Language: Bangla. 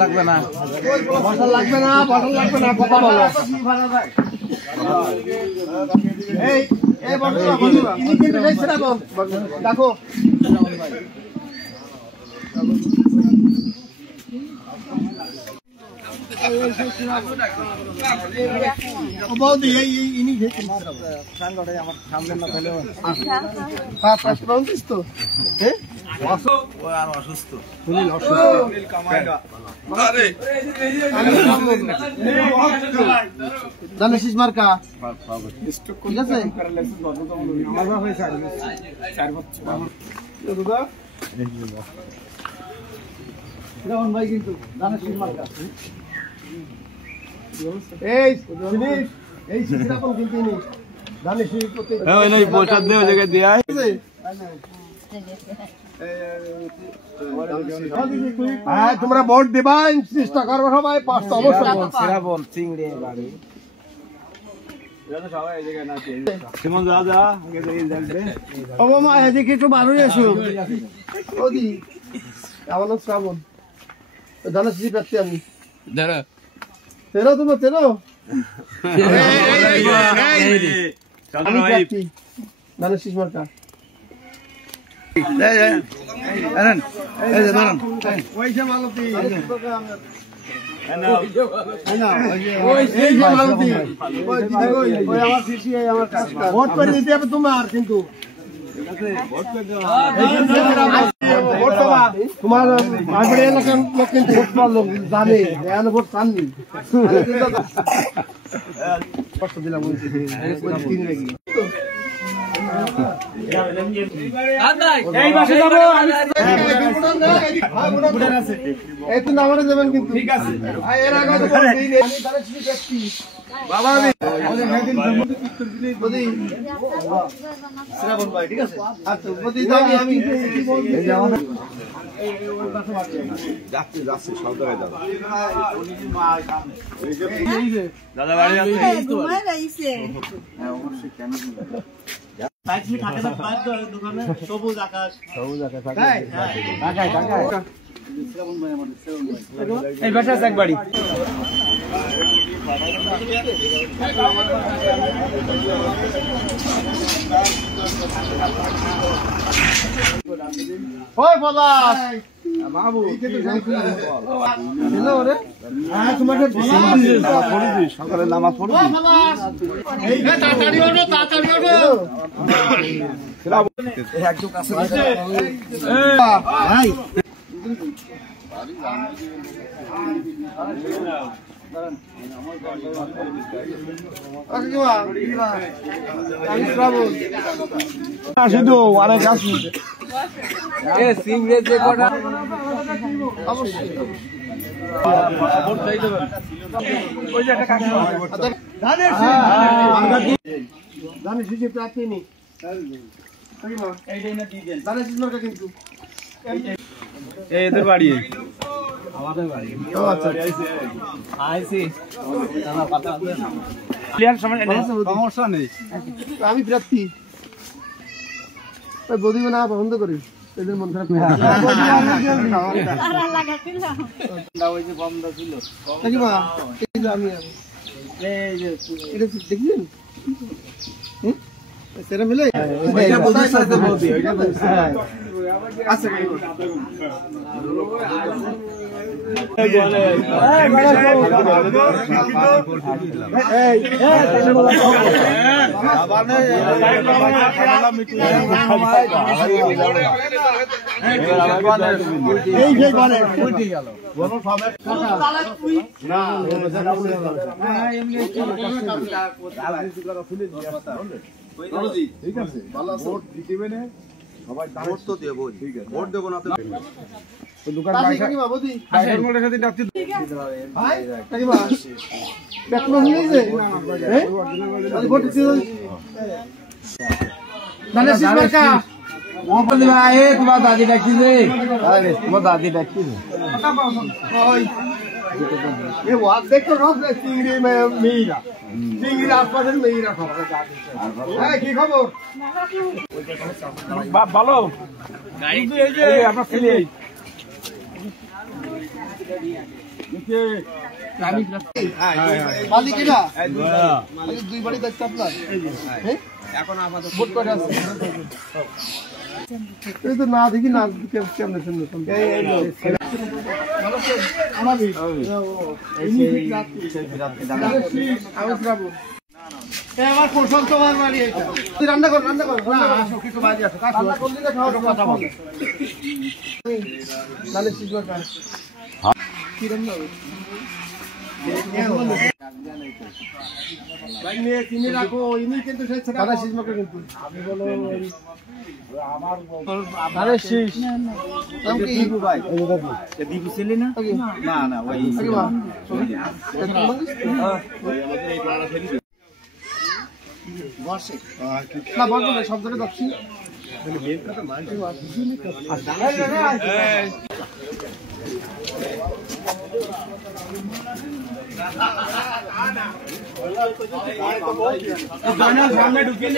লাগবে না বসল লাগবে না কথা বলো এই বন্ধুরা ইনি কিন্তু যাইছে না দেখো বৌদি ইনি সামনে আমার সামনে না ফেলে তো হ্যাঁ আর অসুস্থ সুনীল জানিস মার্কা ঠিক আছে ভাই কিন্তু জানিস মার্কা এই জিনিস এই সিস্টেম কিন্তু নি জানিস এই নাই পয়সা দেও জায়গা দিয়া হ্যাঁ তোমরা ভোট দেবা চেষ্টা করবো সবাই 5টা অবশ্যই সেরা বল চিংড়ি বাড়ি এদিকে একটু বাড়ি আসো ওদি আমার শ্রাবণ জানা শিশি প্রার্থী আমি তেরো তোমার তেরো জানা শিশ মার্কা ভোট করে দিতে হবে তোমার কিন্তু তোমার এলাকার লোক কিন্তু ভোট পারলো জানে ভোট চাননি কষ্ট দিলাম এই তো নামারে যাবেন কিন্তু ঠিক আছে এর আগে তো বাবা শ্রাবণ ভাই ঠিক আছে আচ্ছা আমি যাচ্ছে সব জায়গায় যাবো দাদা বাড়ি আছে অবশ্যই কেন সবুজ আকাশ এই বাসা এক বাড়ি বাবু সকালে নামাজ পড়ি একদম কাছে ভাই শুধু অনেক আসি প্রার্থী নেই কিন্তু এদের বাড়ি আমাদের বাড়ি সমস্যা নেই আমি প্রার্থী বদিব না বন্ধ করি এদের মন খারাপ বন্ধ ছিল আমি দেখলেন সেটা মিলে আচ্ছা ঠিক আছে ভোট দিতে ভোট তো দেবো, ভোট দেবো না তো দোকান কাকিমা বদি বাইরের মোড়ের সাথে ডাকতে ভাই কাকিমা পেট্রোল নিয়ে যে হ্যাঁ ভোট দিতে ধানের শীষ মার্কা ও বলি ভাই তোমার দাদি ডাকছি যে আরে তোমার দাদি ডাকছি ওই এ ওয়াজ দেখো রব চিংড়ি মেয়েরা চিংড়ির আশপাশের মেয়েরা খবর হ্যাঁ কি খবর ভালো গাড়ি এই যে আপনার ছেলে মালিক কিনা মালিক দুই বাড়ি দেখতে আপনার এখন আমাদের ভোট করে আছে এই তো না দেখি না কেমন শুনছেন আমার কৌশল তোমার বাড়ি এটা তুই রান্না কর না আসো কিছু বাড়ি আসো রান্না করলি না খাওয়া কথা বল তাহলে শীষ মার্কা কি রান্না হবে কিনে রাখো ইনি কিন্তু ধানের শীষ মার্কা কিন্তু আমি বলো আমার ধানের শীষ দীপু ভাই দীপু ছেলে না না না ওই বর্ষে না বলবো না সব জায়গায় যাচ্ছি সামনে ঢুকে